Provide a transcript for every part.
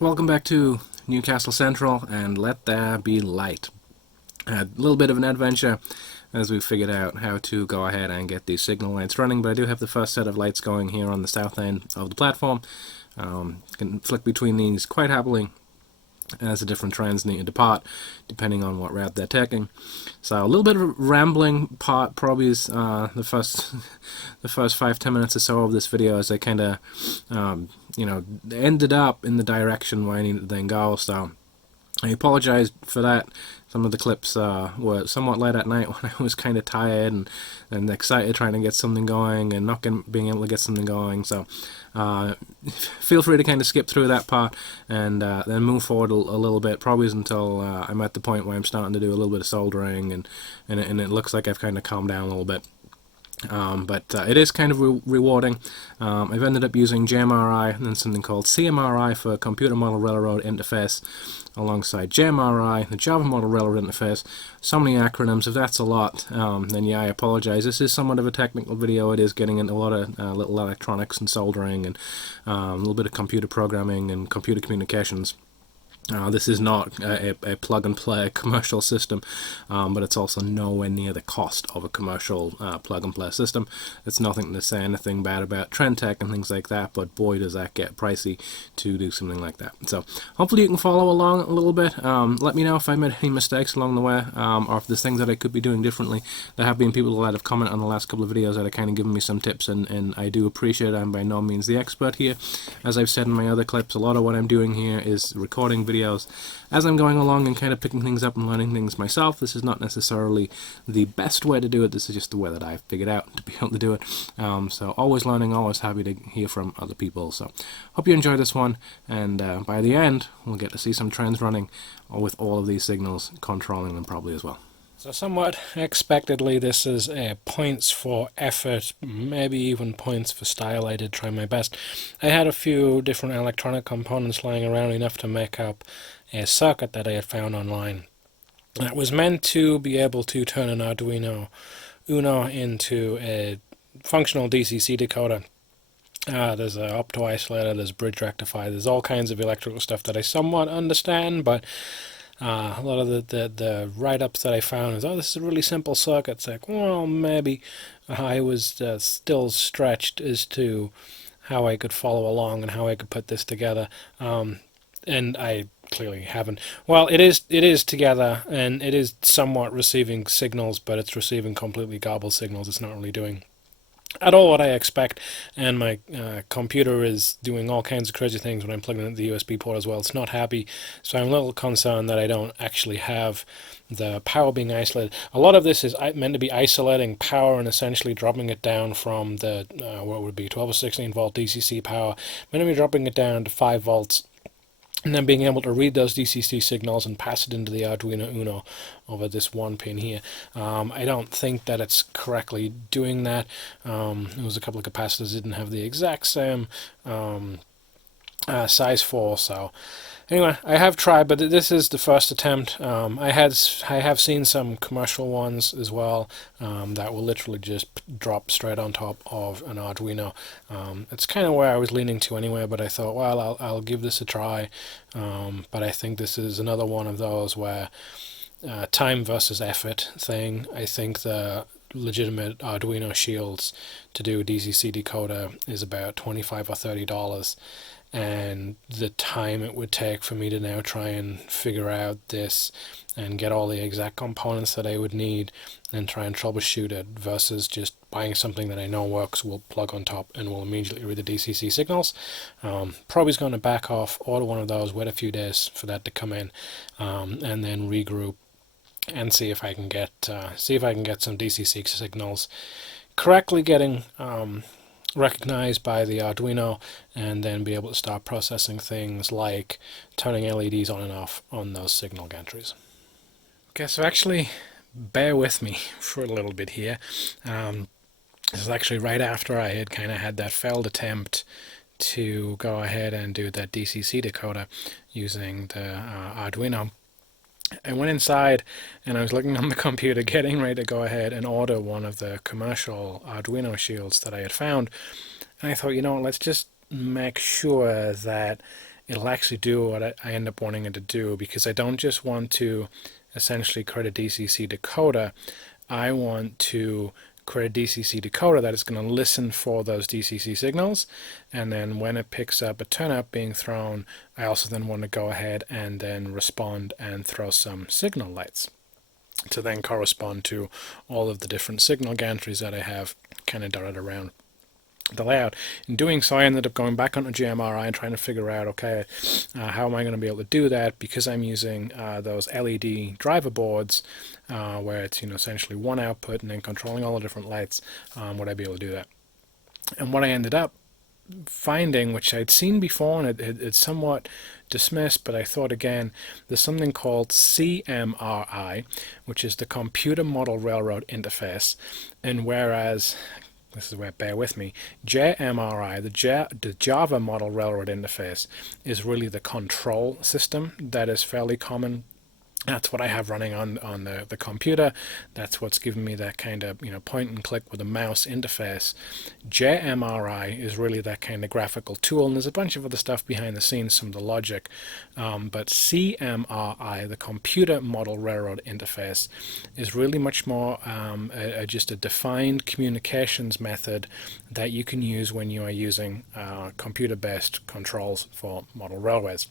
So welcome back to Newcastle Central, and let there be light. A little bit of an adventure as we figured out how to go ahead and get these signal lights running, but I do have the first set of lights going here on the south end of the platform. Can flick between these quite happily as the different trains need to depart depending on what route they're taking. So a little bit of a rambling part probably is the first 5-10 minutes or so of this video, as I kind of ended up in the direction where I needed to then go. So I apologize for that. Some of the clips were somewhat late at night when I was kind of tired and excited trying to get something going and not being able to get something going. So feel free to kind of skip through that part and then move forward a little bit, probably until I'm at the point where I'm starting to do a little bit of soldering and it looks like I've kind of calmed down a little bit. But it is kind of rewarding. I've ended up using JMRI and then something called CMRI for Computer Model Railroad Interface, alongside JMRI, the Java Model Railroad Interface. So many acronyms. If that's a lot, then yeah, I apologize. This is somewhat of a technical video. It is getting into a lot of little electronics and soldering and a little bit of computer programming and computer communications. This is not a plug-and-play commercial system, but it's also nowhere near the cost of a commercial plug-and-play system. It's nothing to say anything bad about Trendtech and things like that, but boy does that get pricey to do something like that. So hopefully you can follow along a little bit. Let me know if I made any mistakes along the way, or if there's things that I could be doing differently. There have been people that have commented on the last couple of videos that have kind of given me some tips, and I do appreciate it. I'm by no means the expert here. As I've said in my other clips, a lot of what I'm doing here is recording videos as I'm going along and kind of picking things up and learning things myself. This is not necessarily the best way to do it. This is just the way that I've figured out to be able to do it. So always learning, always happy to hear from other people. So hope you enjoy this one, and by the end we'll get to see some trains running with all of these signals, controlling them probably as well. So somewhat expectedly, this is points for effort, maybe even points for style. I did try my best. I had a few different electronic components lying around, enough to make up a circuit that I had found online. It was meant to be able to turn an Arduino Uno into a functional DCC decoder. There's an opto isolator, there's bridge rectifier, there's all kinds of electrical stuff that I somewhat understand, but a lot of the write-ups that I found is, oh, this is a really simple circuit. It's like, well, maybe I was still stretched as to how I could follow along and how I could put this together, and I clearly haven't. Well, it is together, and it is somewhat receiving signals, but it's receiving completely garbled signals. It's not really doing at all what I expect, and my computer is doing all kinds of crazy things when I'm plugging in the USB port as well. It's not happy, so I'm a little concerned that I don't actually have the power being isolated. A lot of this is meant to be isolating power and essentially dropping it down from the what would be 12 or 16 volt DCC power, meant to be dropping it down to 5 volts, and then being able to read those DCC signals and pass it into the Arduino Uno over this one pin here. I don't think that it's correctly doing that. There was a couple of capacitors that didn't have the exact same size for, so anyway, I have tried, but this is the first attempt. I have seen some commercial ones as well that will literally just drop straight on top of an Arduino. It's kind of where I was leaning to anyway, but I thought, well, I'll give this a try. But I think this is another one of those where time versus effort thing. I think the legitimate Arduino shields to do a DCC decoder is about $25 or $30. And the time it would take for me to now try and figure out this and get all the exact components that I would need and try and troubleshoot it versus just buying something that I know works, will plug on top and will immediately read the DCC signals. Probably going to back off, order one of those, wait a few days for that to come in, and then regroup and see if I can get some DCC signals correctly getting recognized by the Arduino, and then be able to start processing things like turning LEDs on and off on those signal gantries. Okay, so actually bear with me for a little bit here. This is actually right after I had kind of had that failed attempt to go ahead and do that DCC decoder using the Arduino. I went inside and I was looking on the computer, getting ready to go ahead and order one of the commercial Arduino shields that I had found. And I thought, let's just make sure that it'll actually do what I end up wanting it to do, because I don't just want to essentially create a DCC decoder. I want to create a DCC decoder that is going to listen for those DCC signals, and then when it picks up a turnout being thrown, I also then want to go ahead and then respond and throw some signal lights to then correspond to all of the different signal gantries that I have kind of dotted around the layout. In doing so, I ended up going back onto JMRI and trying to figure out, okay, how am I going to be able to do that, because I'm using those LED driver boards where it's essentially one output and then controlling all the different lights. Would I be able to do that? And what I ended up finding, which I'd seen before and it's somewhat dismissed, but I thought again, there's something called CMRI, which is the Computer Model Railroad Interface. And whereas, this is where, bear with me, JMRI, the Java Model Railroad Interface, is really the control system that is fairly common. That's what I have running on the computer. That's what's given me that kind of point and click with a mouse interface. JMRI is really that kind of graphical tool, and there's a bunch of other stuff behind the scenes, some of the logic. But CMRI, the Computer Model Railroad Interface, is really much more just a defined communications method that you can use when you are using computer-based controls for model railways.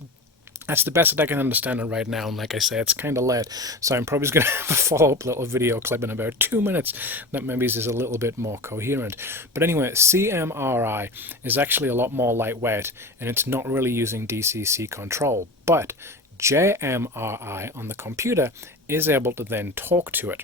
That's the best that I can understand it right now, and like I say, it's kind of late, so I'm probably just going to have a follow-up little video clip in about 2 minutes that maybe is a little bit more coherent. But anyway, CMRI is actually a lot more lightweight, and it's not really using DCC control, but JMRI on the computer is able to then talk to it.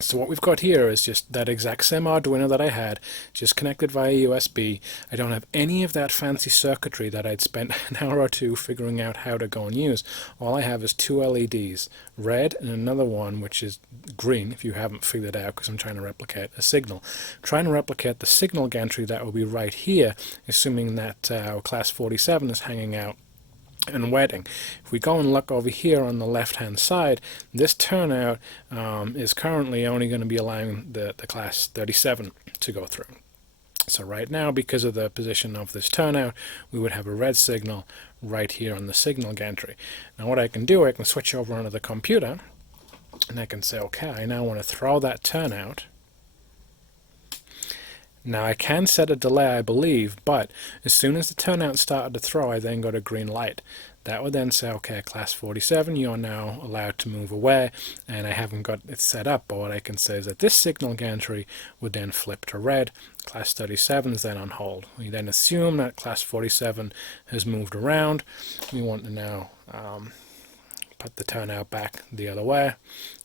So what we've got here is just that exact same Arduino that I had, just connected via USB. I don't have any of that fancy circuitry that I'd spent an hour or two figuring out how to go and use. All I have is two LEDs, red and another one which is green, if you haven't figured it out, because I'm trying to replicate a signal. I'm trying to replicate the signal gantry that will be right here, assuming that class 47 is hanging out and waiting. If we go and look over here on the left hand side, this turnout is currently only going to be allowing the class 37 to go through. So right now, because of the position of this turnout, we would have a red signal right here on the signal gantry. Now what I can do, I can switch over onto the computer and I can say, okay, I now want to throw that turnout. Now I can set a delay, I believe, but as soon as the turnout started to throw, I then got a green light. That would then say, okay, class 47, you're now allowed to move away, and I haven't got it set up, but what I can say is that this signal gantry would then flip to red. Class 37 is then on hold. We then assume that class 47 has moved around. We want to now put the turnout back the other way,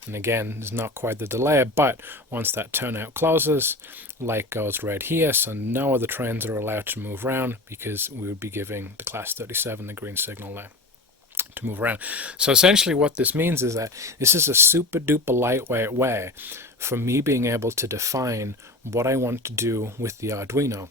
and again, there's not quite the delay, but once that turnout closes, light goes red here, so no other trains are allowed to move around, because we would be giving the class 37 the green signal there to move around. So essentially what this means is that this is a super duper lightweight way for me being able to define what I want to do with the Arduino.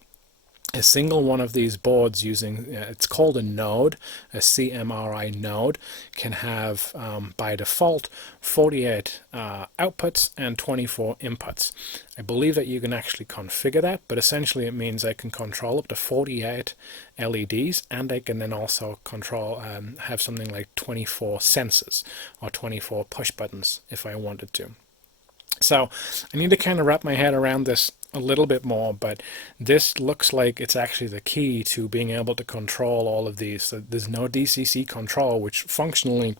A single one of these boards using, it's called a node, a CMRI node, can have by default 48 outputs and 24 inputs. I believe that you can actually configure that, but essentially it means I can control up to 48 LEDs, and I can then also control, have something like 24 sensors or 24 push buttons if I wanted to. So I need to kind of wrap my head around this a little bit more, but this looks like it's actually the key to being able to control all of these. So there's no DCC control, which functionally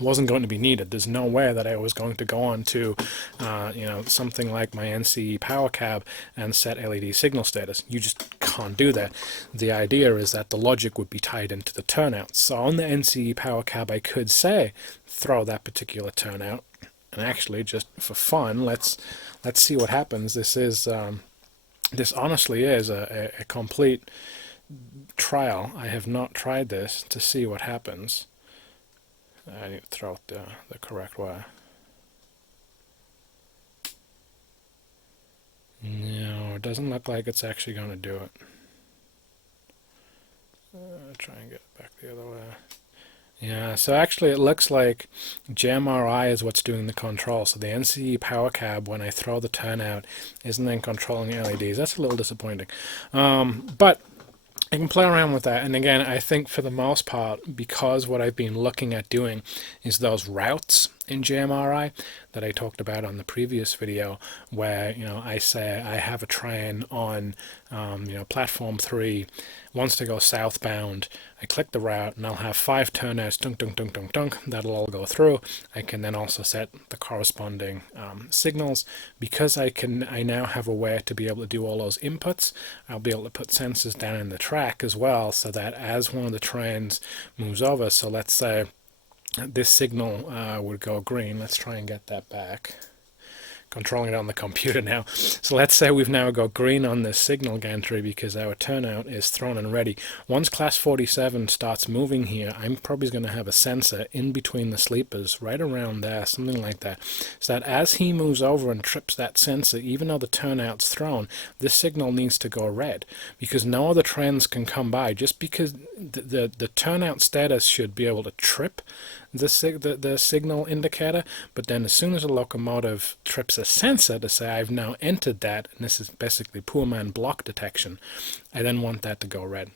wasn't going to be needed. There's no way that I was going to go on to something like my NCE power cab and set LED signal status. You just can't do that. The idea is that the logic would be tied into the turnout. So on the NCE power cab, I could say throw that particular turnout. And actually, just for fun, let's see what happens. This is this honestly is a complete trial. I have not tried this to see what happens. I need to throw it the correct way. No, it doesn't look like it's actually going to do it. Try and get it back the other way. Yeah, so actually it looks like JMRI is what's doing the control. So the NCE power cab, when I throw the turnout, isn't then controlling LEDs. That's a little disappointing. But I can play around with that. And again, I think for the most part, because what I've been looking at doing is those routes in JMRI that I talked about on the previous video, where, I say I have a train on, platform 3, wants to go southbound. I click the route and I'll have 5 turnouts, dunk, dunk, dunk, dunk, dunk. That'll all go through. I can then also set the corresponding signals. Because I now have a way to be able to do all those inputs, I'll be able to put sensors down in the track as well, so that as one of the trains moves over, so let's say this signal would go green. Let's try and get that back. Controlling it on the computer now. So let's say we've now got green on this signal gantry because our turnout is thrown and ready. Once class 47 starts moving here, I'm probably going to have a sensor in between the sleepers, right around there, something like that, so that as he moves over and trips that sensor, even though the turnout's thrown, this signal needs to go red, because no other trains can come by. Just because the turnout status should be able to trip the signal indicator, but then as soon as a locomotive trips a sensor to say I've now entered that, and this is basically poor man block detection, I then want that to go red.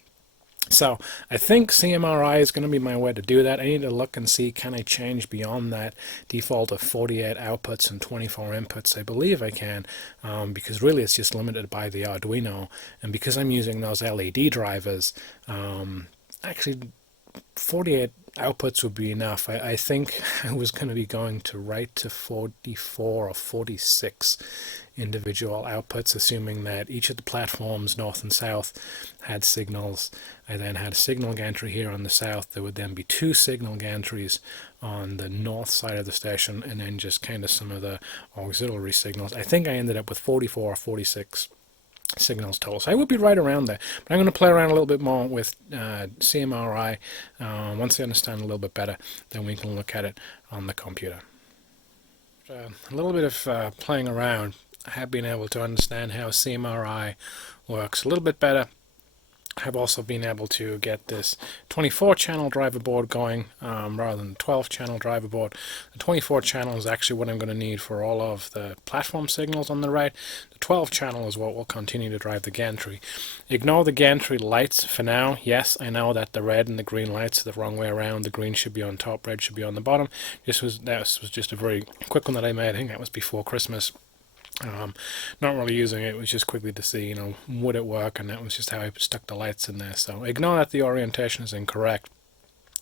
So I think CMRI is going to be my way to do that. I need to look and see, can I change beyond that default of 48 outputs and 24 inputs? I believe I can, because really it's just limited by the Arduino, and because I'm using those LED drivers, actually 48 outputs would be enough. I think I was going to be going to right to 44 or 46 individual outputs, assuming that each of the platforms, north and south, had signals. I then had a signal gantry here on the south. There would then be 2 signal gantries on the north side of the station, and then just kind of some of the auxiliary signals. I think I ended up with 44 or 46 signals total. So I would be right around there. But I'm going to play around a little bit more with CMRI. Once I understand a little bit better, then we can look at it on the computer. A little bit of playing around, I have been able to understand how CMRI works a little bit better. I've also been able to get this 24-channel driver board going rather than the 12-channel driver board. The 24-channel is actually what I'm going to need for all of the platform signals on the right. The 12-channel is what will continue to drive the gantry. Ignore the gantry lights for now. Yes, I know that the red and the green lights are the wrong way around. The green should be on top, red should be on the bottom. This was just a very quick one that I made. I think that was before Christmas. Not really using it, was just quickly to see, would it work, and that was just how I stuck the lights in there. So ignore that the orientation is incorrect.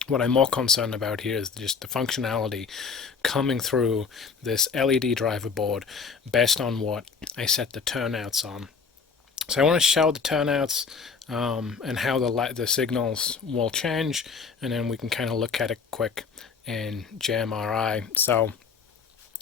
What I'm more concerned about here is just the functionality coming through this LED driver board based on what I set the turnouts on. So I want to show the turnouts and how the signals will change, and then we can kind of look at it quick in JMRI. So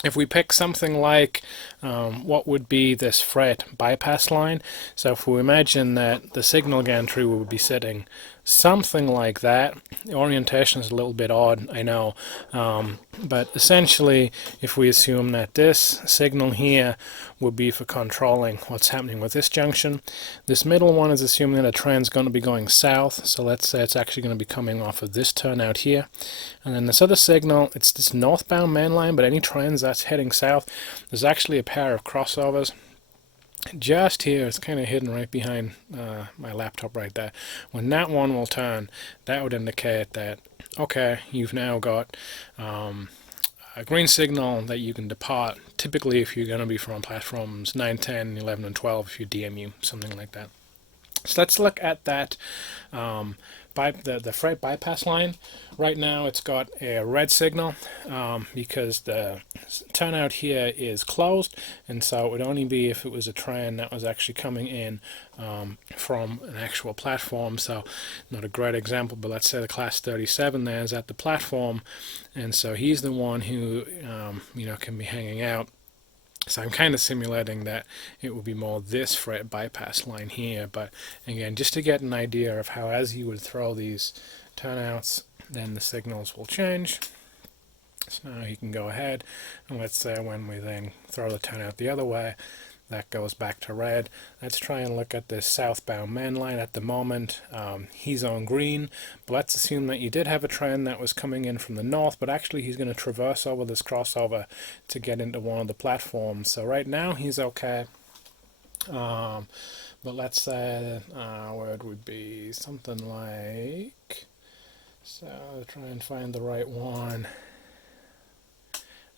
if we pick something like what would be this fret bypass line, so if we imagine that the signal gantry would be sitting something like that. The orientation is a little bit odd, I know, but essentially if we assume that this signal here would be for controlling what's happening with this junction, this middle one is assuming that a train's going to be going south, so let's say it's actually going to be coming off of this turnout here, and then this other signal, it's this northbound main line, but any trains that's heading south, there's actually a pair of crossovers just here. It's kind of hidden right behind my laptop right there. When that one will turn, that would indicate that, okay, you've now got a green signal that you can depart, typically if you're going to be from platforms 9, 10, 11, and 12, if you DMU, something like that. So let's look at that the freight bypass line. Right now it's got a red signal because the turnout here is closed, and so it would only be if it was a train that was actually coming in from an actual platform. So not a great example, but let's say the class 37 there is at the platform, and so he's the one who can be hanging out. So I'm kind of simulating that it would be more this freight bypass line here, but again, just to get an idea of how as you would throw these turnouts, then the signals will change. So now you can go ahead, and let's say when we then throw the turnout the other way, that goes back to red. Let's try and look at this southbound main line. At the moment, he's on green, but let's assume that you did have a train that was coming in from the north, but actually he's going to traverse over this crossover to get into one of the platforms. So right now he's okay. The but let's say our word would be something like, so try and find the right one.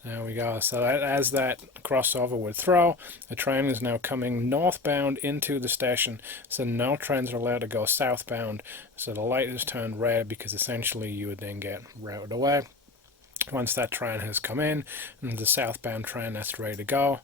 There we go. So as that crossover would throw, the train is now coming northbound into the station, so no trains are allowed to go southbound. So the light is turned red because essentially you would then get routed away. Once that train has come in, and the southbound train that's ready to go,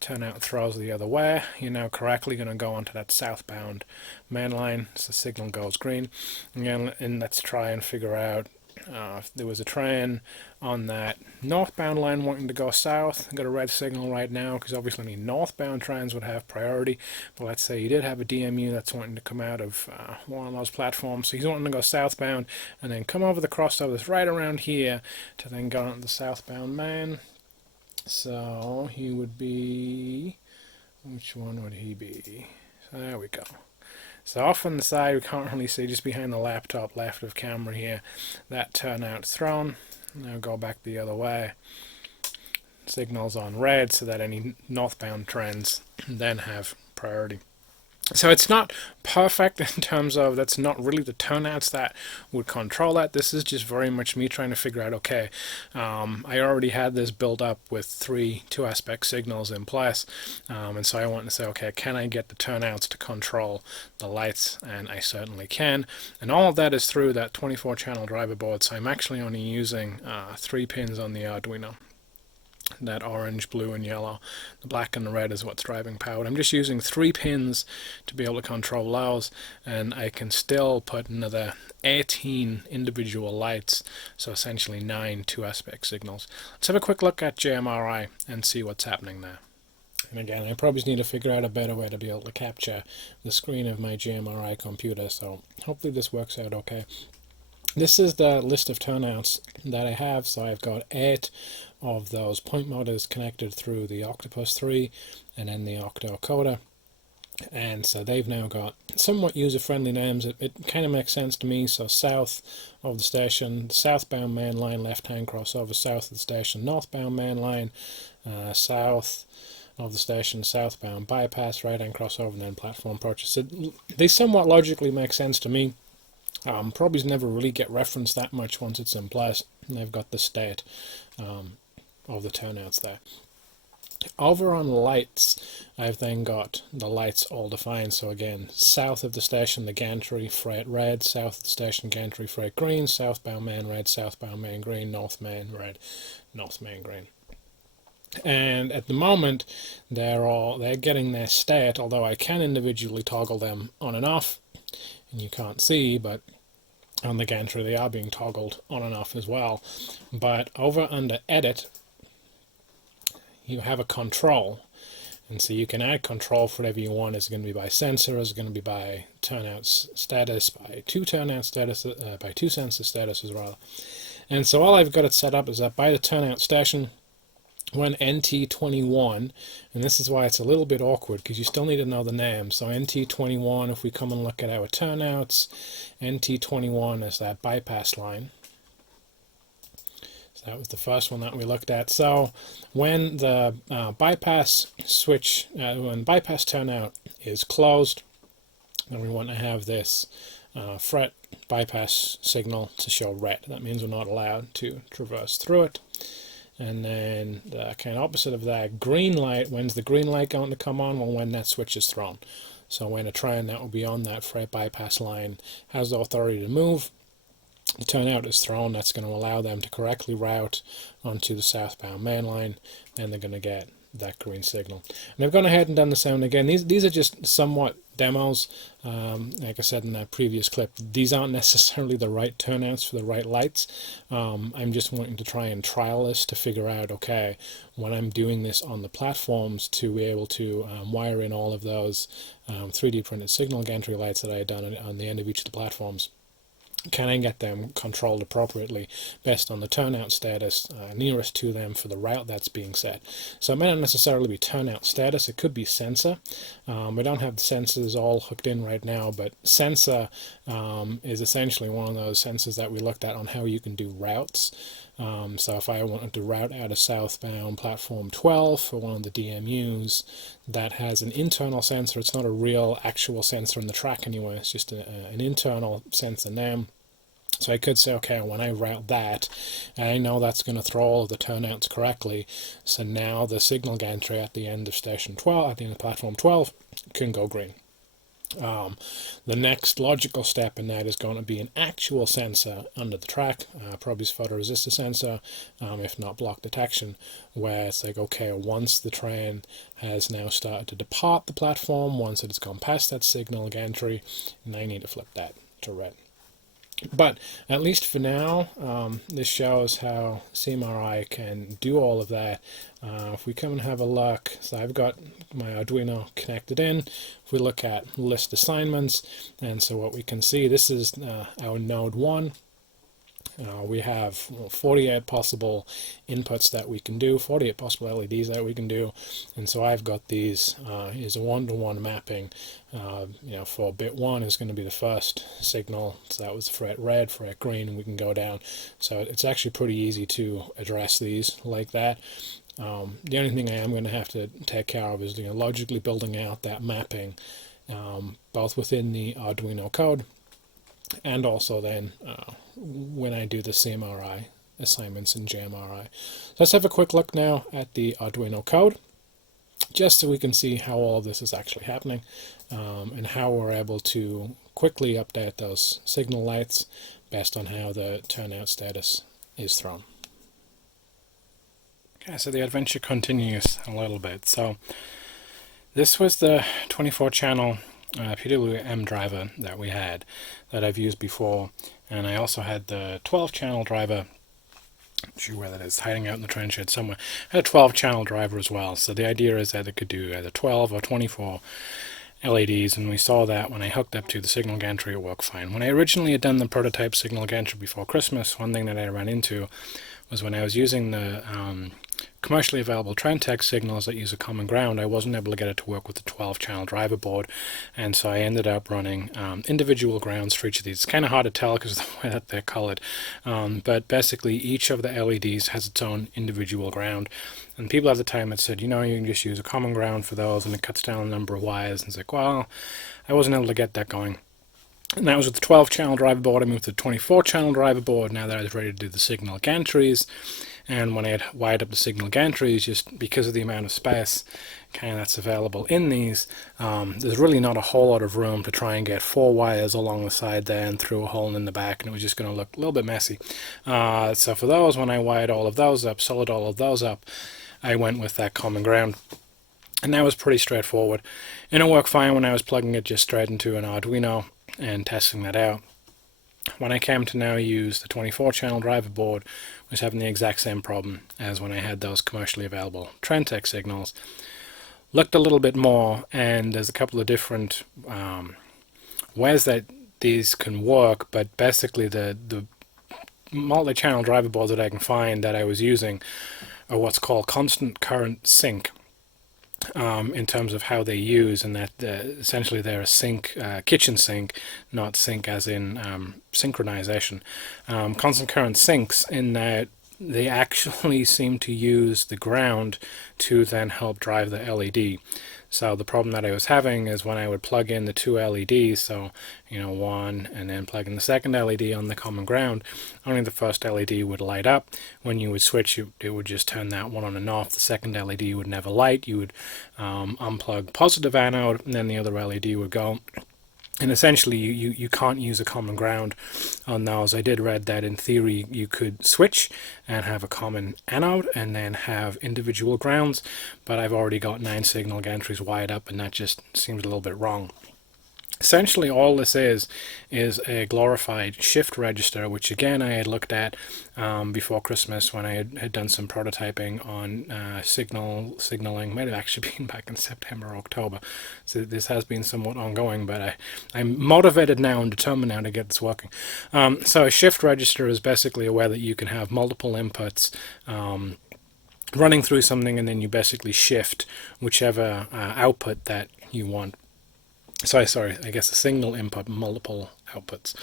turnout throws the other way. You're now correctly going to go onto that southbound main line, so the signal goes green. Again, and let's try and figure out if there was a train on that northbound line wanting to go south. I've got a red signal right now because obviously any northbound trains would have priority. But let's say you did have a DMU that's wanting to come out of one of those platforms. So he's wanting to go southbound and then come over the crossovers right around here to then go on the southbound main. So he would be, which one would he be? So there we go. So off on the side, we can't really see, just behind the laptop left of camera here, that turnout's thrown. Now go back the other way. Signal's on red so that any northbound trains then have priority. So it's not perfect in terms of that's not really the turnouts that would control that. This is just very much me trying to figure out, okay, I already had this built up with 3 two-aspect signals in place, and so I want to say, okay, can I get the turnouts to control the lights? And I certainly can. And all of that is through that 24-channel driver board, so I'm actually only using 3 pins on the Arduino. That orange, blue, and yellow. The black and the red is what's driving power. I'm just using 3 pins to be able to control those, and I can still put another 18 individual lights, so essentially 9 two-aspect signals. Let's have a quick look at JMRI and see what's happening there. And again, I probably need to figure out a better way to be able to capture the screen of my JMRI computer, so hopefully this works out okay. This is the list of turnouts that I have, so I've got 8 of those point motors connected through the Octopus 3 and then the Octo coder, and so they've now got somewhat user-friendly names. It kind of makes sense to me. So south of the station, the southbound main line, left-hand crossover, south of the station, northbound main line, south of the station, southbound bypass, right-hand crossover, and then platform purchase. They somewhat logically make sense to me. Probably never really get referenced that much once it's in place, and they've got the state of the turnouts there. Over on lights, I've then got the lights all defined. So again, south of the station, the gantry freight red, south of the station, gantry freight green, southbound main red, southbound main green, north main red, north main green. And at the moment, they're getting their state, although I can individually toggle them on and off, and you can't see, but on the gantry they are being toggled on and off as well. But over under edit, you have a control, and so you can add control for whatever you want. It's going to be by sensor, it's going to be by turnout status, by 2 turnout status, by 2 sensor statuses rather. And so all I've got it set up is that by the turnout station, when NT21, and this is why it's a little bit awkward because you still need to know the name. So NT21, if we come and look at our turnouts, NT21 is that bypass line. So that was the first one that we looked at. So when the bypass switch, when bypass turnout is closed, then we want to have this fret bypass signal to show red. That means we're not allowed to traverse through it. And then the kind of opposite of that, green light, when's the green light going to come on? Well, when that switch is thrown. So when a train that will be on that freight bypass line has the authority to move, the turnout is thrown. That's going to allow them to correctly route onto the southbound main line, and they're going to get that green signal. And I've gone ahead and done the sound again. These are just somewhat demos. Like I said in that previous clip, these aren't necessarily the right turnouts for the right lights. I'm just wanting to try and trial this to figure out, okay, when I'm doing this on the platforms, to be able to wire in all of those 3D printed signal gantry lights that I had done on the end of each of the platforms. can I get them controlled appropriately based on the turnout status nearest to them for the route that's being set. So it may not necessarily be turnout status, it could be sensor. We don't have the sensors all hooked in right now, but sensor is essentially one of those sensors that we looked at on how you can do routes. So if I wanted to route out a southbound platform 12 for one of the DMUs that has an internal sensor, it's not a real actual sensor in the track anyway, it's just an internal sensor NAM. So I could say, okay, when I route that, I know that's going to throw all of the turnouts correctly. So now the signal gantry at the end of station 12, at the end of platform 12, can go green. The next logical step in that is going to be an actual sensor under the track, probably photoresistor sensor, if not block detection, where it's like, okay, once the train has now started to depart the platform, once it has gone past that signal gantry, and I need to flip that to red. But at least for now, this shows how CMRI can do all of that. If we come and have a look, so I've got my Arduino connected in. If we look at list assignments, and so what we can see, this is our node 1. We have 48 possible inputs that we can do, 48 possible LEDs that we can do, and so I've got these is a one-to-one mapping. For bit 1 is going to be the first signal, so that was fret red, fret green, and we can go down. So it's actually pretty easy to address these like that. The only thing I am going to have to take care of is logically building out that mapping, both within the Arduino code and also then when I do the CMRI assignments in JMRI. Let's have a quick look now at the Arduino code, just so we can see how all of this is actually happening, and how we're able to quickly update those signal lights based on how the turnout status is thrown. Okay, so the adventure continues a little bit. So this was the 24-channel PWM driver that we had, that I've used before, and I also had the 12-channel driver. Not sure where that is, hiding out in the train shed somewhere. I had a 12-channel driver as well, so the idea is that it could do either 12 or 24 LEDs, and we saw that when I hooked up to the signal gantry it worked fine. When I originally had done the prototype signal gantry before Christmas, one thing that I ran into was when I was using the commercially available Trendtech signals that use a common ground, I wasn't able to get it to work with the 12-channel driver board, and so I ended up running individual grounds for each of these. It's kind of hard to tell because of the way that they're colored, but basically each of the LEDs has its own individual ground, and people at the time had said, you can just use a common ground for those and it cuts down the number of wires, and it's like, well, I wasn't able to get that going. And that was with the 12-channel driver board. I moved to the 24-channel driver board now that I was ready to do the signal gantries. And when I had wired up the signal gantries, just because of the amount of space that's available in these, there's really not a whole lot of room to try and get 4 wires along the side there and through a hole in the back, and it was just going to look a little bit messy. So for those, when I wired all of those up, soldered all of those up, I went with that common ground. And that was pretty straightforward. And it worked fine when I was plugging it just straight into an Arduino and testing that out. When I came to now use the 24-channel driver board, I was having the exact same problem as when I had those commercially available Trendtech signals. Looked a little bit more, and there's a couple of different ways that these can work, but basically the multi-channel driver boards that I can find that I was using are what's called constant current sync. In terms of how they use, and that essentially they're a sync, kitchen sink, not sync as in synchronization. Constant current sinks in that they actually seem to use the ground to then help drive the LED. So the problem that I was having is when I would plug in the 2 LEDs, so one, and then plug in the second LED on the common ground, only the first LED would light up. When you would switch, it would just turn that one on and off. The second LED would never light. You would unplug positive anode, and then the other LED would go. And essentially, you can't use a common ground on those. I did read that in theory you could switch and have a common anode and then have individual grounds, but I've already got 9 signal gantries wired up, and that just seems a little bit wrong. Essentially, all this is a glorified shift register, which again I had looked at before Christmas when I had done some prototyping on signaling. Might have actually been back in September or October. So this has been somewhat ongoing, but I'm motivated now and determined now to get this working. So a shift register is basically a way that you can have multiple inputs running through something, and then you basically shift whichever output that you want. Sorry, I guess a single input, multiple outputs.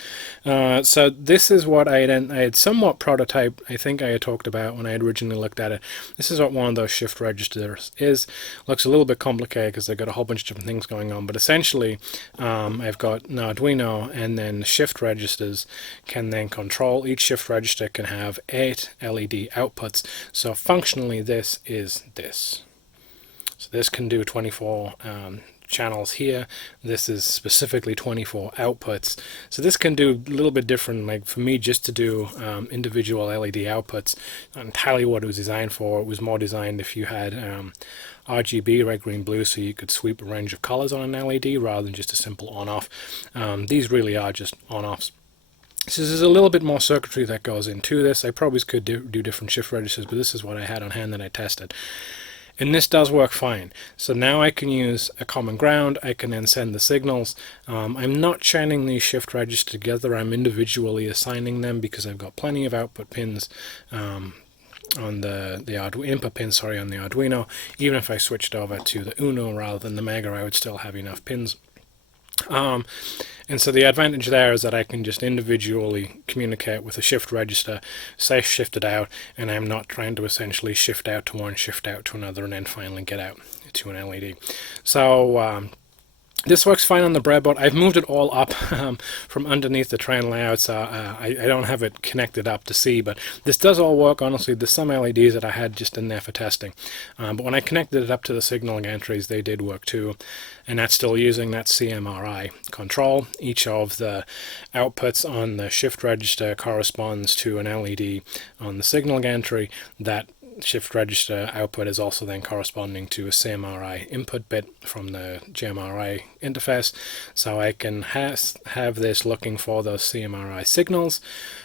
So this is what I had somewhat prototyped. I think I had talked about when I had originally looked at it. This is what one of those shift registers is. Looks a little bit complicated because they've got a whole bunch of different things going on, but essentially I've got an Arduino, and then the shift registers can then control. Each shift register can have 8 LED outputs. So functionally this is this. So this can do 24 channels here. This is specifically 24 outputs. So this can do a little bit different. Like for me, just to do individual LED outputs, not entirely what it was designed for. It was more designed if you had RGB, red, green, blue, so you could sweep a range of colors on an LED rather than just a simple on-off. These really are just on-offs. So there's a little bit more circuitry that goes into this. I probably could do different shift registers, but this is what I had on hand that I tested. And this does work fine. So now I can use a common ground. I can then send the signals. I'm not chaining these shift registers together. I'm individually assigning them because I've got plenty of output pins on the input pins, on the Arduino. Even if I switched over to the Uno rather than the Mega, I would still have enough pins. And so the advantage there is that I can just individually communicate with a shift register, say shift it out, and I'm not trying to essentially shift out to one, shift out to another, and then finally get out to an LED. So this works fine on the breadboard. I've moved it all up from underneath the train layout, so I don't have it connected up to see, but this does all work. Honestly, there's some LEDs that I had just in there for testing, but when I connected it up to the signal gantries, they did work too, and that's still using that CMRI control. Each of the outputs on the shift register corresponds to an LED on the signal gantry. That shift register output is also then corresponding to a CMRI input bit from the JMRI interface. So I can have this looking for those CMRI signals.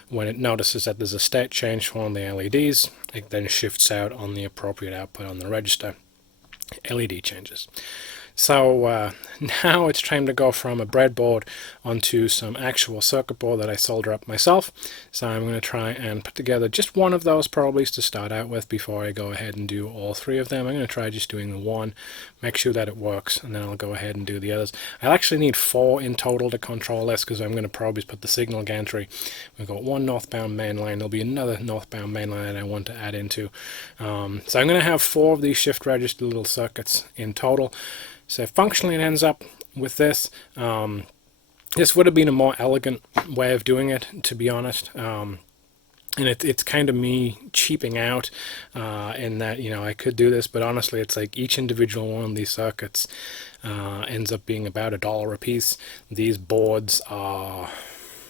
When it notices that there's a state change for one of the LEDs, it then shifts out on the appropriate output on the register. LED changes. So now it's time to go from a breadboard onto some actual circuit board that I solder up myself. So I'm going to try and put together just one of those probably to start out with before I go ahead and do all three of them. I'm going to try just doing the one, make sure that it works, and then I'll go ahead and do the others. I'll actually need 4 in total to control this because I'm going to probably put the signal gantry. We've got one northbound main line. There'll be another northbound main line that I want to add into. So I'm going to have 4 of these shift register little circuits in total. So functionally it ends up with this. This would have been a more elegant way of doing it, to be honest. And it's kind of me cheaping out in that, you know, I could do this, but honestly it's like each individual one of these circuits ends up being about $1 a piece. These boards are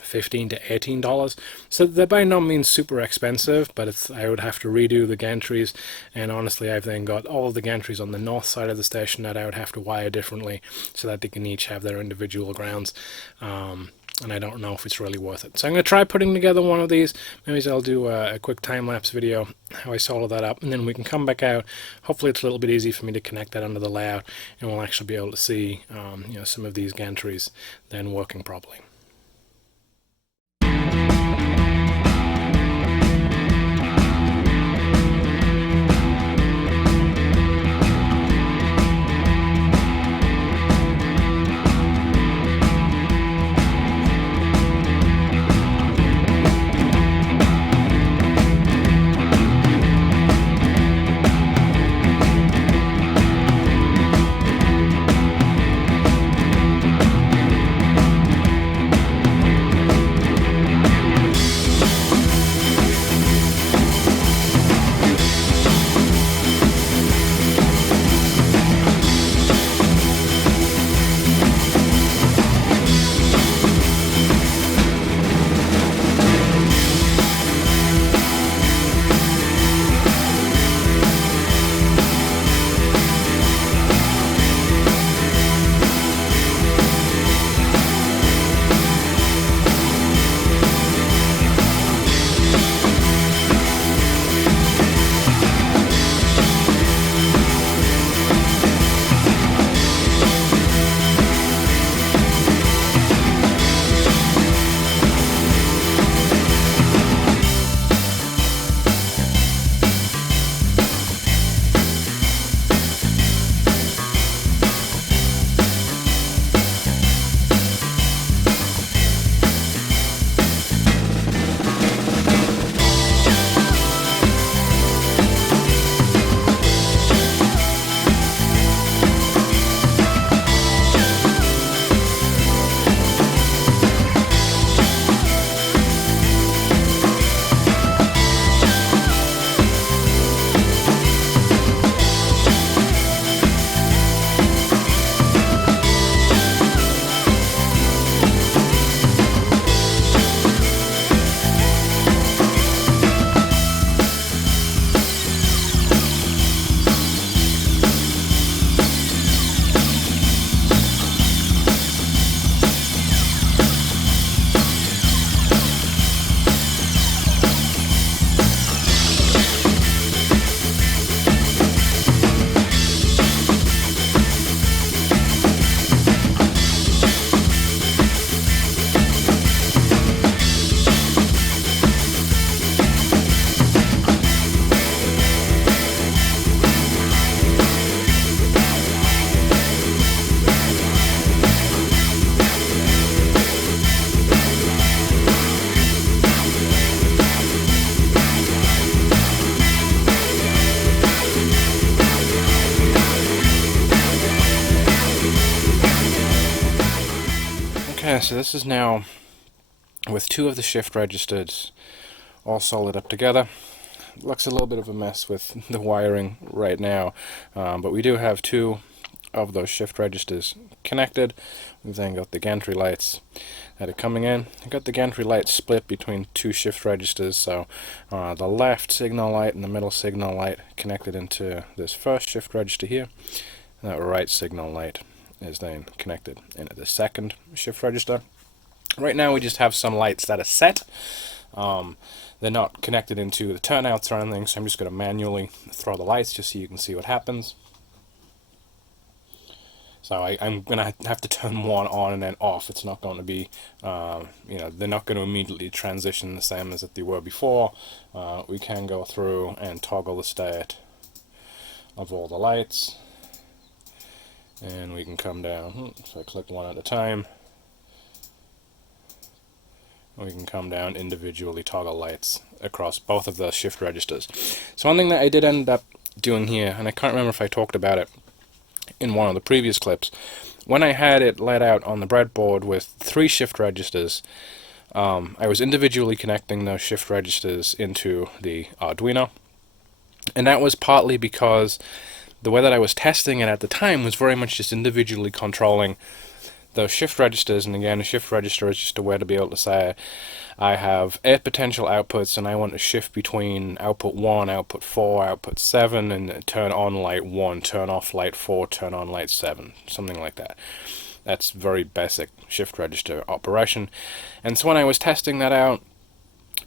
$15 to $18, so they're by no means super expensive, but I would have to redo the gantries, and honestly I've then got all of the gantries on the north side of the station that I would have to wire differently so that they can each have their individual grounds, and I don't know if it's really worth it. So I'm going to try putting together one of these. Maybe I'll do a quick time-lapse video how I solder that up, and then we can come back out. Hopefully it's a little bit easy for me to connect that under the layout, and we'll actually be able to see you know, some of these gantries then working properly. Okay, so this is now with 2 of the shift registers all soldered up together. It looks a little bit of a mess with the wiring right now, but we do have 2 of those shift registers connected. We've then got the gantry lights that are coming in. We've got the gantry lights split between 2 shift registers, so the left signal light and the middle signal light connected into this first shift register here, and that right signal light is then connected into the second shift register. Right now we just have some lights that are set. They're not connected into the turnouts or anything, so I'm just going to manually throw the lights just so you can see what happens. So I'm going to have to turn one on and then off. It's not going to be, they're not going to immediately transition the same as they were before. We can go through and toggle the state of all the lights. And we can come down, so I click one at a time. We can come down, individually toggle lights across both of the shift registers. So one thing that I did end up doing here, and I can't remember if I talked about it in one of the previous clips, when I had it laid out on the breadboard with 3 shift registers, I was individually connecting those shift registers into the Arduino, and that was partly because the way that I was testing it at the time was very much just individually controlling those shift registers. And again, a shift register is just a way to be able to say I have 8 potential outputs and I want to shift between output 1, output 4, output 7, and turn on light 1, turn off light 4, turn on light 7, something like that. That's very basic shift register operation. And so when I was testing that out,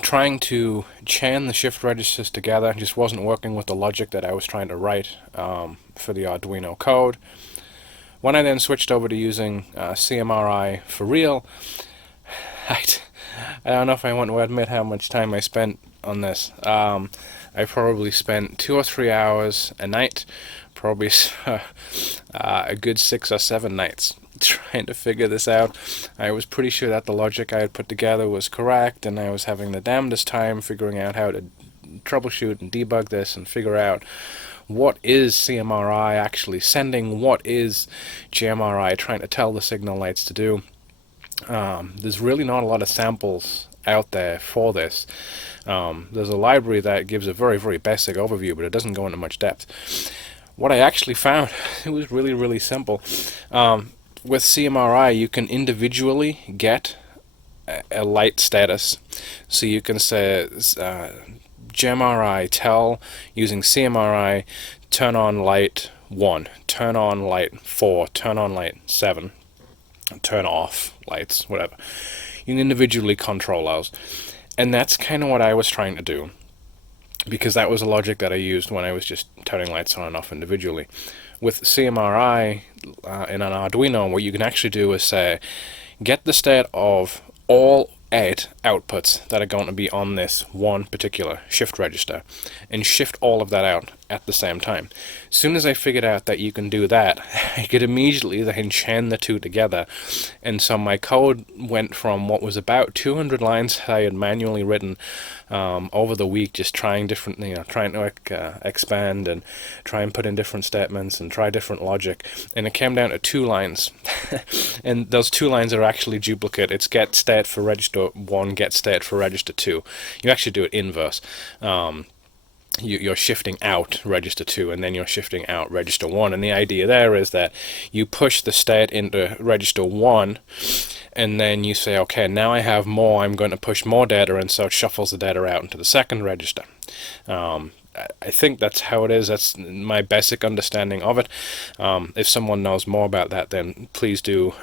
trying to chain the shift registers together just wasn't working with the logic that I was trying to write for the Arduino code. When I then switched over to using CMRI for real, I don't know if I want to admit how much time I spent on this. I probably spent 2 or 3 hours a night, probably a good 6 or 7 nights trying to figure this out. I was pretty sure that the logic I had put together was correct, and I was having the damnedest time figuring out how to troubleshoot and debug this and figure out what is CMRI actually sending, what is JMRI trying to tell the signal lights to do. There's really not a lot of samples out there for this. There's a library that gives a very, very basic overview, but it doesn't go into much depth. What I actually found, it was really, really simple. With CMRI, you can individually get a light status. So you can say JMRI tell using CMRI turn on light 1, turn on light 4, turn on light 7, turn off lights, whatever. You can individually control those. And that's kind of what I was trying to do, because that was the logic that I used when I was just turning lights on and off individually. With CMRI in an Arduino, what you can actually do is say, get the state of all 8 outputs that are going to be on this one particular shift register, and shift all of that out at the same time. As soon as I figured out that you can do that, I could immediately then chain the 2 together, and so my code went from what was about 200 lines I had manually written over the week, just trying different, trying to expand and try and put in different statements and try different logic, and it came down to 2 lines. And those 2 lines are actually duplicate. It's get state for register 1, get state for register 2. You actually do it inverse. You're shifting out register 2 and then you're shifting out register 1, and the idea there is that you push the state into register 1 and then you say, okay, now I have more, I'm going to push more data, and so it shuffles the data out into the second register. I think that's how it is. That's my basic understanding of it. If someone knows more about that, then please do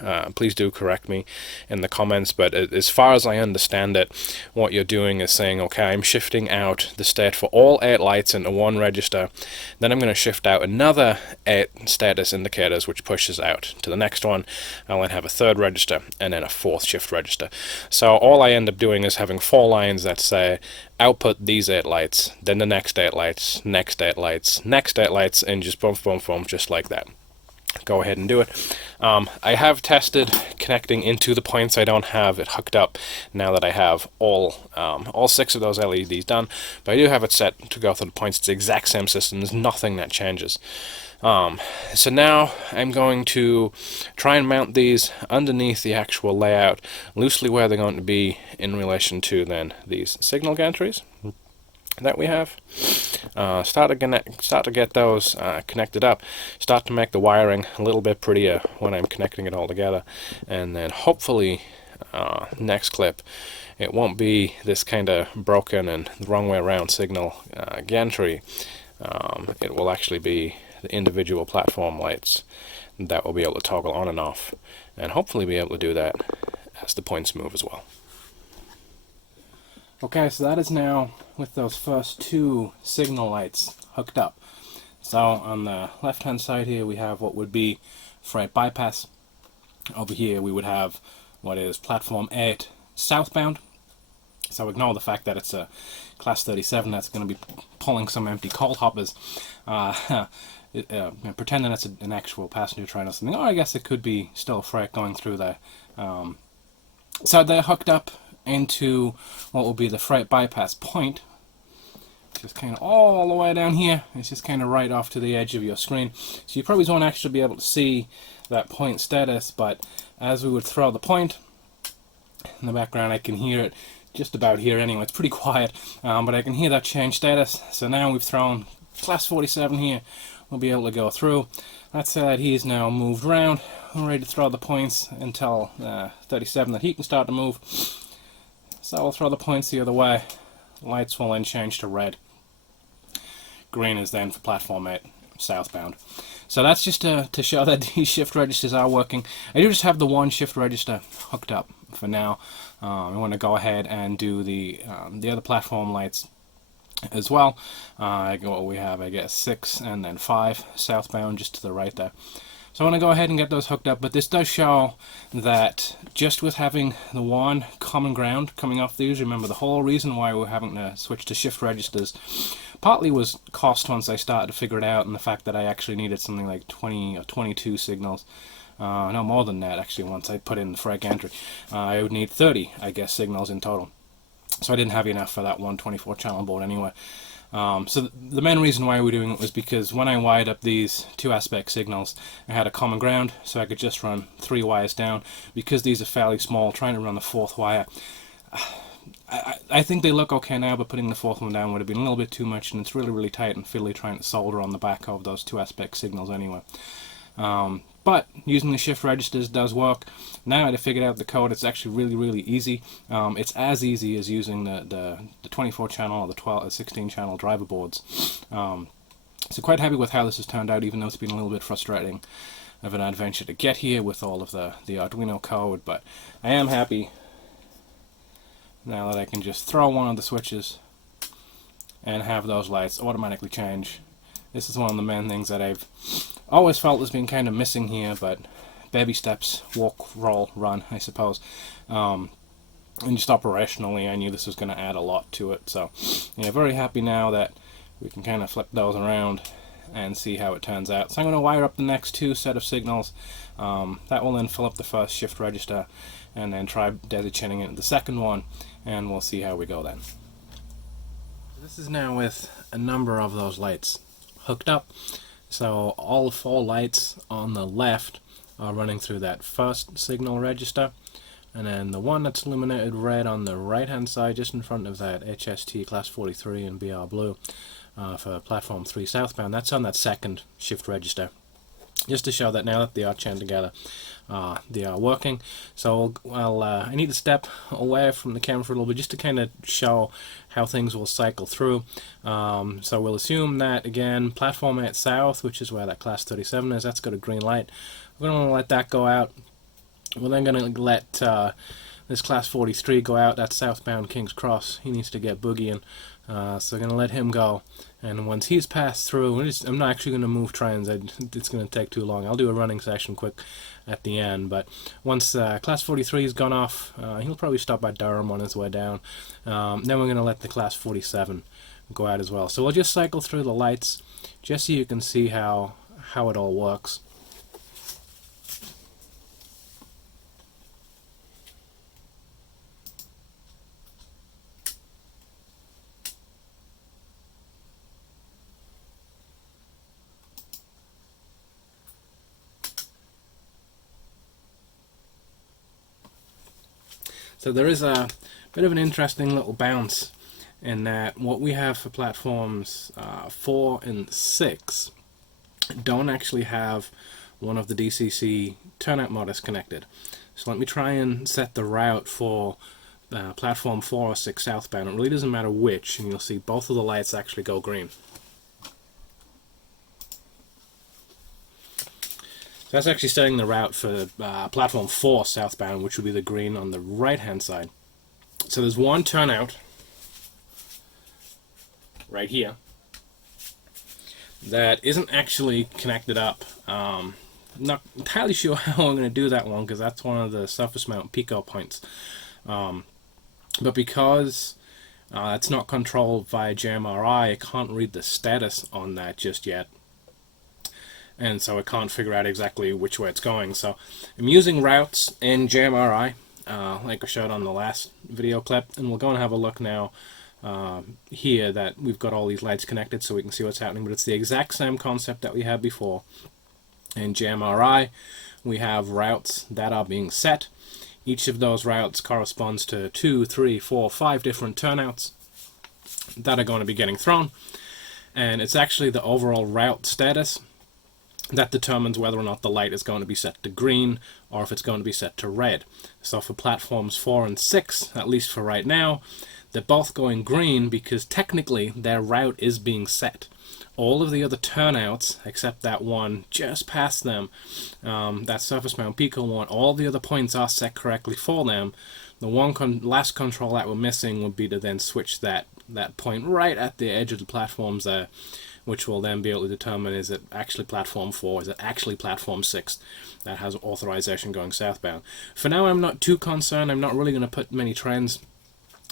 correct me in the comments. But as far as I understand it, what you're doing is saying, okay, I'm shifting out the state for all 8 lights into one register. Then I'm going to shift out another 8 status indicators, which pushes out to the next one. I'll then have a 3rd register and then a 4th shift register. So all I end up doing is having 4 lines that say output these 8 lights, then the next 8 lights, next 8 lights, next 8 lights, and just boom, boom, boom, just like that. go ahead and do it. I have tested connecting into the points. I don't have it hooked up now that I have all 6 of those LEDs done, but I do have it set to go through the points. It's the exact same system. There's nothing that changes. So now I'm going to try and mount these underneath the actual layout, loosely where they're going to be in relation to then these signal gantries that we have. Start to get those connected up, start to make the wiring a little bit prettier when I'm connecting it all together, and then hopefully next clip it won't be this kind of broken and the wrong way around signal gantry. It will actually be the individual platform lights that will be able to toggle on and off, and hopefully be able to do that as the points move as well. Okay, so that is now with those first 2 signal lights hooked up. So on the left hand side here we have what would be freight bypass. Over here we would have what is platform 8 southbound. So ignore the fact that it's a class 37 that's going to be pulling some empty coal hoppers. Pretending it's an actual passenger train or something. Or I guess it could be still freight going through there. So they're hooked up into what will be the freight bypass point, just kind of all the way down here. It's just kind of right off to the edge of your screen, so you probably won't actually be able to see that point status, but as we would throw the point in the background, I can hear it just about here anyway. It's pretty quiet, but I can hear that change status. So now we've thrown class 47 here, we'll be able to go through. Let's say that he's now moved around. I'm ready to throw the points until 37 that he can start to move. So I'll throw the points the other way. Lights will then change to red. Green is then for platform 8 southbound. So that's just to show that these shift registers are working. I do just have the 1 shift register hooked up for now. I want to go ahead and do the other platform lights as well. We have, I guess, 6 and then 5 southbound just to the right there. So I want to go ahead and get those hooked up, but this does show that just with having the 1 common ground coming off these, remember the whole reason why we're having to switch to shift registers partly was cost once I started to figure it out, and the fact that I actually needed something like 20 or 22 signals. No, more than that actually. Once I put in the freight gantry, I would need 30, I guess, signals in total. So I didn't have enough for that 124 channel board anyway. So the main reason why we were doing it was because when I wired up these 2 aspect signals, I had a common ground, so I could just run 3 wires down. Because these are fairly small, trying to run the 4th wire, I think they look okay now, but putting the 4th one down would have been a little bit too much, and it's really, really tight and fiddly trying to solder on the back of those 2 aspect signals anyway. But using the shift registers does work. Now that I figured out the code, it's actually really, really easy. It's as easy as using the 24 channel or the 12 16 channel driver boards. So quite happy with how this has turned out, even though it's been a little bit frustrating of an adventure to get here with all of the Arduino code. But I am happy now that I can just throw one of the switches and have those lights automatically change. This is one of the main things that I've always felt has been kind of missing here, but baby steps, walk, roll, run, I suppose. And just operationally, I knew this was going to add a lot to it. So, yeah, very happy now that we can kind of flip those around and see how it turns out. So I'm going to wire up the next 2 set of signals. That will then fill up the first shift register, and then try daisy chaining it the second one, and we'll see how we go then. This is now with a number of those lights hooked up. So all 4 lights on the left are running through that first signal register, and then the one that's illuminated red on the right hand side just in front of that HST class 43 and BR blue for platform 3 southbound, that's on that second shift register. Just to show that now that they are chained together, they are working. So I need to step away from the camera for a little bit just to kind of show how things will cycle through. So we'll assume that, again, platform 8 south, which is where that class 37 is, that's got a green light. We're going to let that go out. We're then going to let this class 43 go out. That's southbound King's Cross. He needs to get boogieing. So we're going to let him go. And once he's passed through, I'm not actually going to move trains. It's going to take too long. I'll do a running session quick at the end. But once class 43 has gone off, he'll probably stop by Durham on his way down. Then we're going to let the class 47 go out as well. So we'll just cycle through the lights just so you can see how it all works. So there is a bit of an interesting little bounce in that what we have for platforms 4 and 6 don't actually have one of the DCC turnout motors connected. So let me try and set the route for platform 4 or 6 southbound. It really doesn't matter which, and you'll see both of the lights actually go green. So that's actually setting the route for platform 4 southbound, which would be the green on the right hand side. So there's one turnout right here that isn't actually connected up. I'm not entirely sure how I'm going to do that one, because that's one of the surface mount pico points. But because it's not controlled via JMRI, I can't read the status on that just yet. And so I can't figure out exactly which way it's going. So I'm using routes in JMRI, like I showed on the last video clip, and we'll go and have a look now here that we've got all these lights connected so we can see what's happening. But it's the exact same concept that we had before. In JMRI, we have routes that are being set. Each of those routes corresponds to 2, 3, 4, 5 different turnouts that are going to be getting thrown. And it's actually the overall route status that determines whether or not the light is going to be set to green or if it's going to be set to red. So for platforms 4 and 6, at least for right now, they're both going green because technically their route is being set. All of the other turnouts, except that one just past them, that surface mount pico one, all the other points are set correctly for them. The one last control that we're missing would be to then switch that point right at the edge of the platforms there, which will then be able to determine, is it actually platform 4, is it actually platform 6 that has authorization going southbound. For now, I'm not too concerned. I'm not really going to put many trends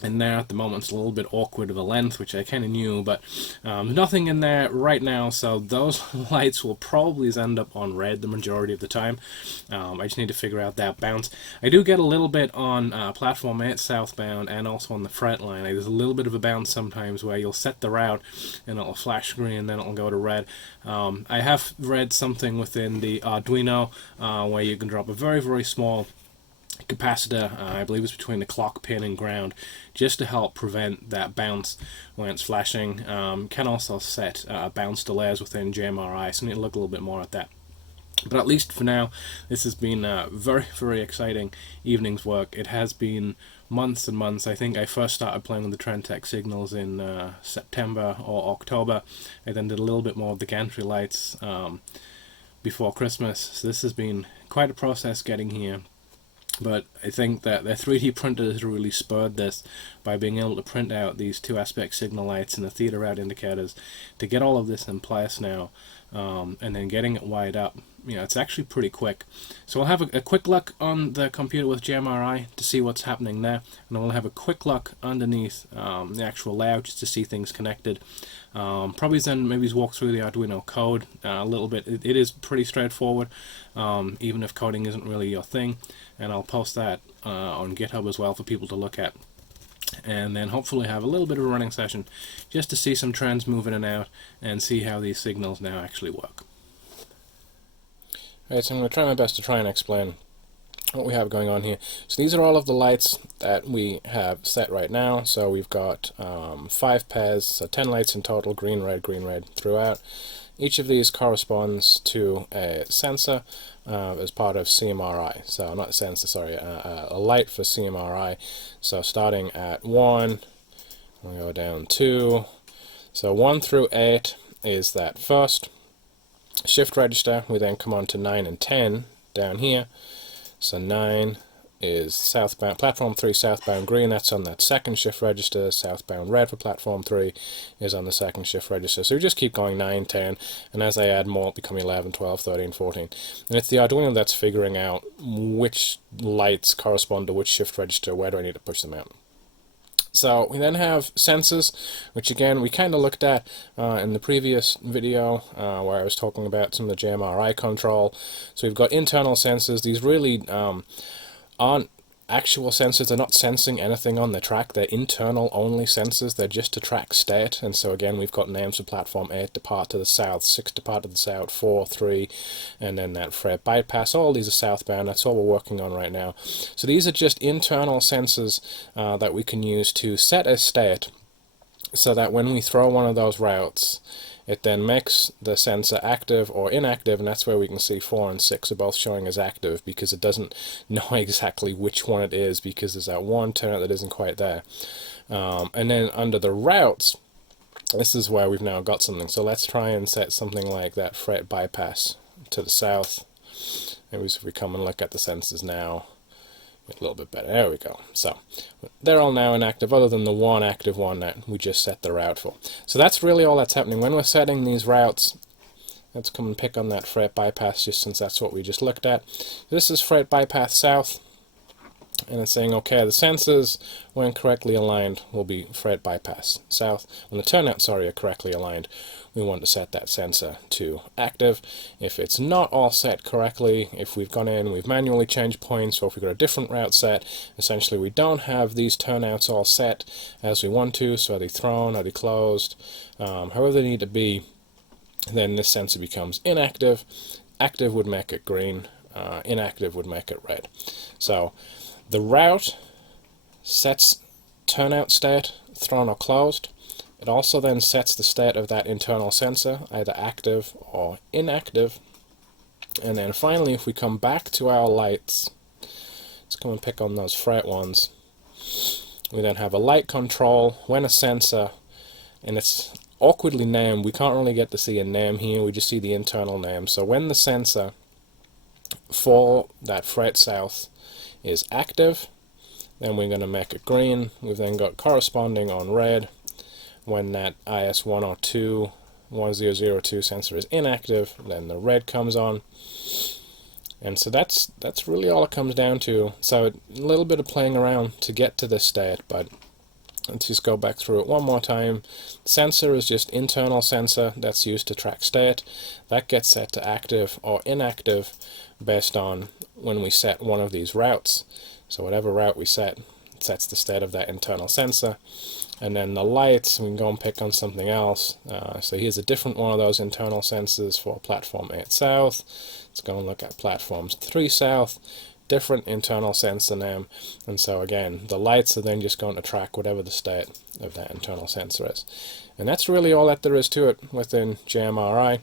in there at the moment. It's a little bit awkward of a length, which I kind of knew, but nothing in there right now, so those lights will probably end up on red the majority of the time. I just need to figure out that bounce. I do get a little bit on platform 8 southbound and also on the fret line. There's a little bit of a bounce sometimes where you'll set the route and it'll flash green and then it'll go to red. I have read something within the Arduino where you can drop a very, very small capacitor, I believe it's between the clock pin and ground, just to help prevent that bounce when it's flashing. Can also set bounce delays within JMRI, so I need to look a little bit more at that. But at least for now, this has been a very, very exciting evening's work. It has been months and months. I think I first started playing with the Trendtech signals in September or October. I then did a little bit more of the gantry lights before Christmas, so this has been quite a process getting here. But I think that their 3D printer has really spurred this by being able to print out these 2-aspect signal lights and the theta route indicators to get all of this in place now, and then getting it wired up. You know, it's actually pretty quick. So I'll have a quick look on the computer with JMRI to see what's happening there, and I'll have a quick look underneath the actual layout just to see things connected. Probably then maybe walk through the Arduino code a little bit. It is pretty straightforward, even if coding isn't really your thing, and I'll post that on GitHub as well for people to look at. And then hopefully have a little bit of a running session just to see some trends move in and out and see how these signals now actually work. Alright, so I'm going to try my best to try and explain what we have going on here. So these are all of the lights that we have set right now. So we've got 5 pairs, so 10 lights in total, green, red throughout. Each of these corresponds to a sensor as part of CMRI. So not a sensor, sorry, a light for CMRI. So starting at 1, we'll go down 2. So 1 through 8 is that first shift register. We then come on to 9 and 10 down here. So 9 is southbound, platform 3 southbound green, that's on that second shift register. Southbound red for platform 3 is on the second shift register. So we just keep going 9, 10, and as I add more, it become 11, 12, 13, 14. And it's the Arduino that's figuring out which lights correspond to which shift register, where do I need to push them out. So we then have sensors, which again we kind of looked at in the previous video where I was talking about some of the JMRI control. So we've got internal sensors. These really aren't actual sensors. They're not sensing anything on the track. They're internal only sensors. They're just to track state. And so again, we've got names for platform 8, depart to the south, 6, depart to the south, 4, 3, and then that freight bypass. All these are southbound. That's all we're working on right now. So these are just internal sensors that we can use to set a state, so that when we throw one of those routes, it then makes the sensor active or inactive, and that's where we can see 4 and 6 are both showing as active, because it doesn't know exactly which one it is, because there's that one turnout that isn't quite there. And then under the routes, this is where we've now got something. So let's try and set something like that freight bypass to the south. Maybe if we come and look at the sensors now, a little bit better. There we go. So they're all now inactive, other than the one active one that we just set the route for. So that's really all that's happening when we're setting these routes. Let's come and pick on that freight bypass, just since that's what we just looked at. This is freight bypass south, and it's saying, okay, the sensors, when correctly aligned, will be freight bypass south. When the turnouts, sorry, are correctly aligned, we want to set that sensor to active. If it's not all set correctly, if we've gone in, we've manually changed points, or if we've got a different route set, essentially we don't have these turnouts all set as we want to, so are they thrown, are they closed, however they need to be, then this sensor becomes inactive. Active would make it green, inactive would make it red. So the route sets turnout state, thrown or closed. It also then sets the state of that internal sensor, either active or inactive. And then finally, if we come back to our lights, let's come and pick on those freight ones. We then have a light control when a sensor, and it's awkwardly named. We can't really get to see a name here, we just see the internal name. So when the sensor for that freight south is active, then we're going to make it green. We've then got corresponding on red when that IS102 1002 sensor is inactive, then the red comes on. And so that's really all it comes down to. So a little bit of playing around to get to this state, but let's just go back through it one more time. Sensor is just internal sensor that's used to track state. That gets set to active or inactive based on when we set one of these routes. So whatever route we set, it sets the state of that internal sensor. And then the lights, we can go and pick on something else. So here's a different one of those internal sensors for platform 8 south. Let's go and look at platforms 3 south. Different internal sensor name, and so again the lights are then just going to track whatever the state of that internal sensor is. And that's really all that there is to it within JMRI.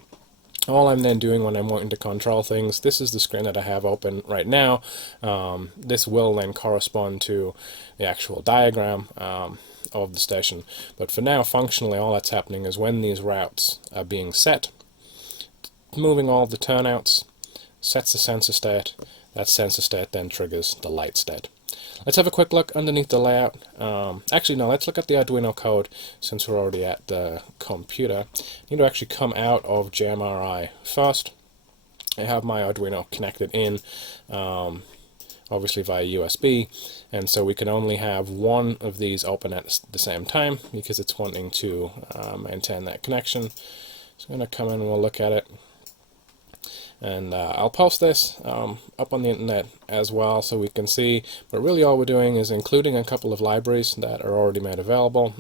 All I'm then doing when I'm wanting to control things, this is the screen that I have open right now. This will then correspond to the actual diagram of the station, but for now functionally all that's happening is when these routes are being set, moving all the turnouts, sets the sensor state. That sensor state then triggers the light state. Let's have a quick look underneath the layout. Actually, no, let's look at the Arduino code since we're already at the computer. I need to actually come out of JMRI first. I have my Arduino connected in, obviously via USB, and so we can only have one of these open at the same time because it's wanting to maintain that connection. So I'm going to come in and we'll look at it. And I'll post this up on the internet as well so we can see, but really all we're doing is including a couple of libraries that are already made available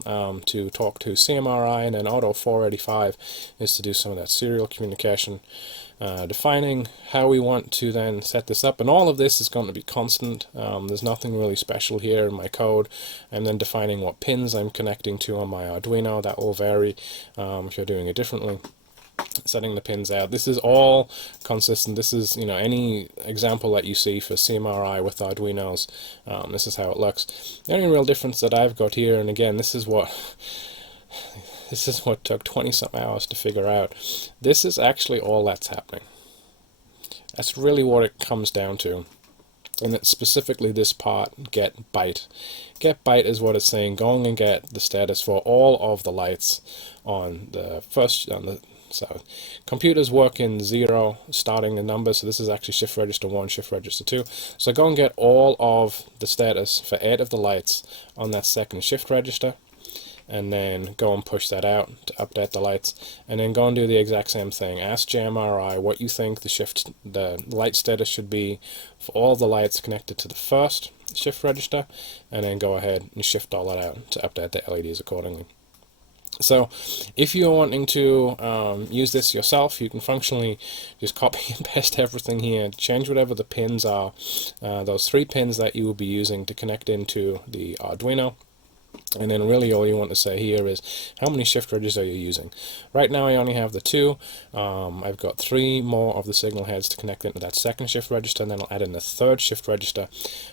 to talk to CMRI, and then Auto 485 is to do some of that serial communication, defining how we want to then set this up, and all of this is going to be constant. There's nothing really special here in my code. I'm then defining what pins I'm connecting to on my Arduino. That will vary if you're doing it differently. Setting the pins out. This is all consistent. This is, any example that you see for CMRI with Arduinos. This is how it looks. The only real difference that I've got here, and again, this is what took 20-some hours to figure out. This is actually all that's happening. That's really what it comes down to. And it's specifically this part, get byte. Get byte is what it's saying. Going and get the status for all of the lights on the so computers work in 0 starting the number, so this is actually shift register 1, shift register 2. So go and get all of the status for 8 of the lights on that second shift register, and then go and push that out to update the lights, and then go and do the exact same thing. Ask JMRI what you think the light status should be for all the lights connected to the first shift register, and then go ahead and shift all that out to update the LEDs accordingly. So if you're wanting to use this yourself, you can functionally just copy and paste everything here, change whatever the pins are, those 3 pins that you will be using to connect into the Arduino. And then really all you want to say here is how many shift registers are you using. Right now I only have the 2. I've got 3 more of the signal heads to connect into that second shift register, and then I'll add in the third shift register.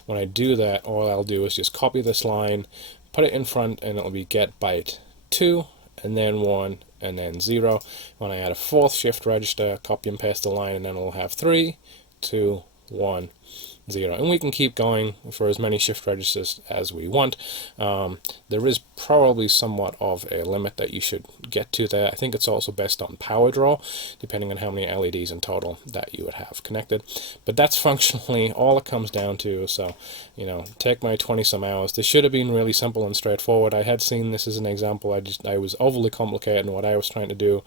When I do that, all I'll do is just copy this line, put it in front, and it'll be get byte 2, and then 1, and then 0. When I add a 4th shift register, copy and paste the line, and then it'll have 3, 2, 1, 0. And we can keep going for as many shift registers as we want. There is probably somewhat of a limit that you should get to there. I think it's also based on power draw, depending on how many LEDs in total that you would have connected. But that's functionally all it comes down to. So, you know, take my 20 some hours. This should have been really simple and straightforward. I had seen this as an example. I was overly complicated in what I was trying to do,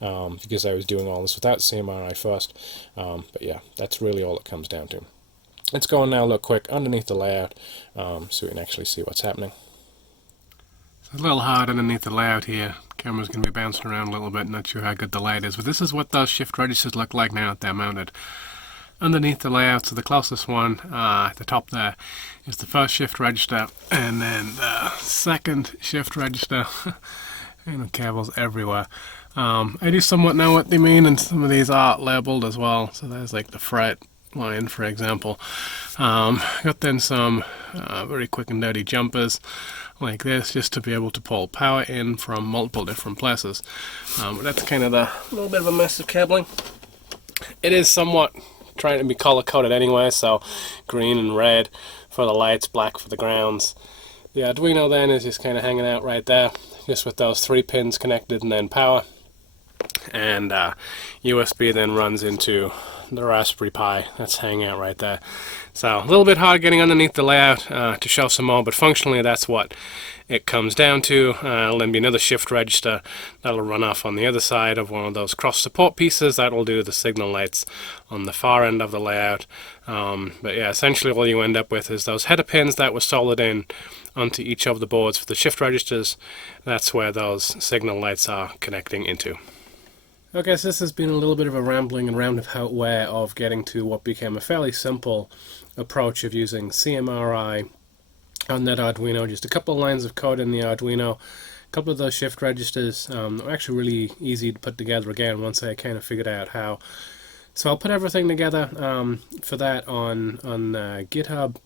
because I was doing all this without CMRI first. But yeah, that's really all it comes down to. Let's go and now look quick underneath the layout, so we can actually see what's happening. It's a little hard underneath the layout here. Camera's going to be bouncing around a little bit, not sure how good the light is, but this is what those shift registers look like now that they're mounted. Underneath the layout, so the closest one at the top there is the first shift register, and then the second shift register. And the cables everywhere. I do somewhat know what they mean, and some of these are labeled as well. So there's like the fret line, for example. Got then some very quick and dirty jumpers like this, just to be able to pull power in from multiple different places. But that's kind of a little bit of a mess of cabling. It is somewhat trying to be color coded anyway, so green and red for the lights, black for the grounds. The Arduino then is just kind of hanging out right there, just with those 3 pins connected, and then power. And USB then runs into the Raspberry Pi that's hanging out right there. So a little bit hard getting underneath the layout to show some more, but functionally that's what it comes down to. It'll then be another shift register that'll run off on the other side of one of those cross support pieces. That'll do the signal lights on the far end of the layout. But yeah, essentially all you end up with is those header pins that were soldered in onto each of the boards for the shift registers. That's where those signal lights are connecting into. Okay, so this has been a little bit of a rambling and roundabout way of getting to what became a fairly simple approach of using CMRI on that Arduino. Just a couple of lines of code in the Arduino, a couple of those shift registers. Are actually really easy to put together again once I kind of figured out how. So I'll put everything together for that on GitHub,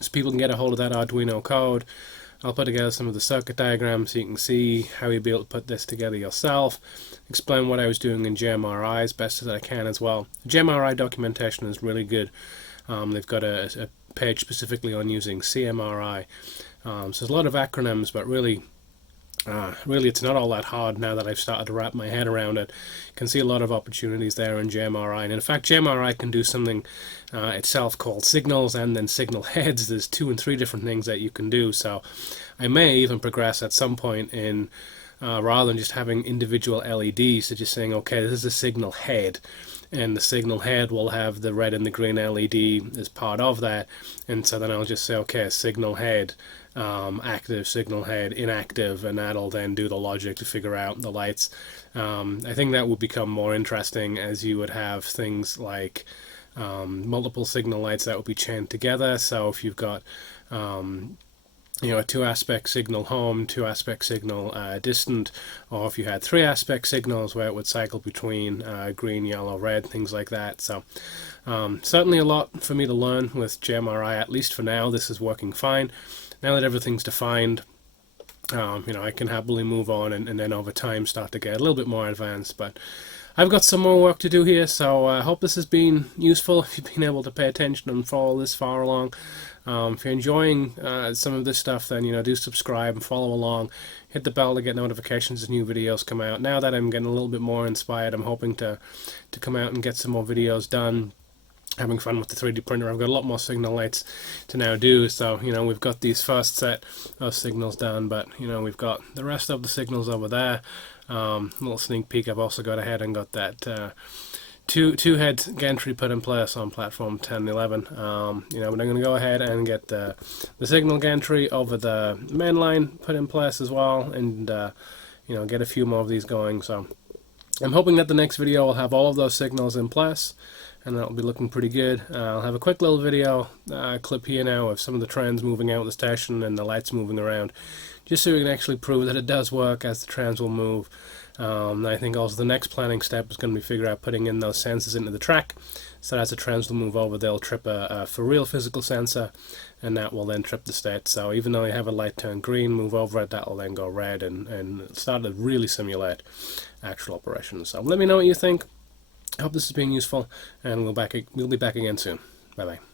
so people can get a hold of that Arduino code. I'll put together some of the circuit diagrams so you can see how you'll be able to put this together yourself. Explain what I was doing in JMRI as best as I can as well. JMRI documentation is really good. They've got a page specifically on using CMRI. So there's a lot of acronyms, but really it's not all that hard now that I've started to wrap my head around it. You can see a lot of opportunities there in JMRI. And in fact, JMRI can do something itself called signals and then signal heads. There's 2 and 3 different things that you can do. So I may even progress at some point in, rather than just having individual LEDs, to just saying, okay, this is a signal head, and the signal head will have the red and the green LED as part of that. And so then I'll just say, okay, signal head, active, signal head, inactive, and that'll then do the logic to figure out the lights. I think that would become more interesting as you would have things like multiple signal lights that would be chained together. So if you've got a 2-aspect signal home, 2-aspect signal distant, or if you had 3-aspect signals where it would cycle between green, yellow, red, things like that. So certainly a lot for me to learn with JMRI, at least for now. This is working fine. Now that everything's defined, I can happily move on and then over time start to get a little bit more advanced. But I've got some more work to do here, so I hope this has been useful if you've been able to pay attention and follow this far along. If you're enjoying some of this stuff, then do subscribe and follow along. Hit the bell to get notifications as new videos come out. Now that I'm getting a little bit more inspired, I'm hoping to come out and get some more videos done having fun with the 3D printer. I've got a lot more signal lights to now do, so we've got these first set of signals done, but we've got the rest of the signals over there. Little sneak peek, I've also got ahead and got that two head gantry put in place on platform 10 and 11. But I'm going to go ahead and get the signal gantry over the main line put in place as well, and get a few more of these going. So I'm hoping that the next video will have all of those signals in place, and that'll be looking pretty good. I'll have a quick little video clip here now of some of the trends moving out of the station and the lights moving around, just so we can actually prove that it does work as the trends will move. I think also the next planning step is going to be figure out putting in those sensors into the track, so as the trends will move over, they'll trip a for real physical sensor, and that will then trip the state. So even though you have a light turn green, move over it, that will then go red and start to really simulate actual operations. So let me know what you think. I hope this has been useful, and we'll be back again soon. Bye bye.